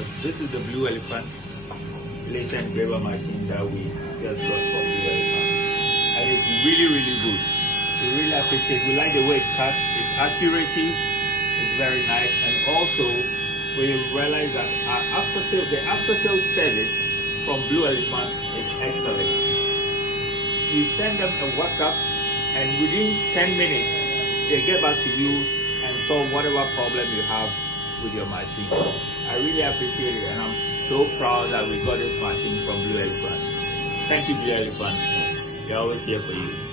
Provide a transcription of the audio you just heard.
because this is the Blue Elephant laser engraver machine that we just got from Blue Elephant, and it's really good. We really appreciate. We like the way it cuts. Its accuracy is very nice, and also we realize that the after sales service from Blue Elephant is excellent. You send them a WhatsApp, and within 10 minutes they get back to you and solve whatever problem you have with your machine. I really appreciate it, and I'm so proud that we got this machine from Blue Elephant. Thank you, Blue Elephant. We're always here for you.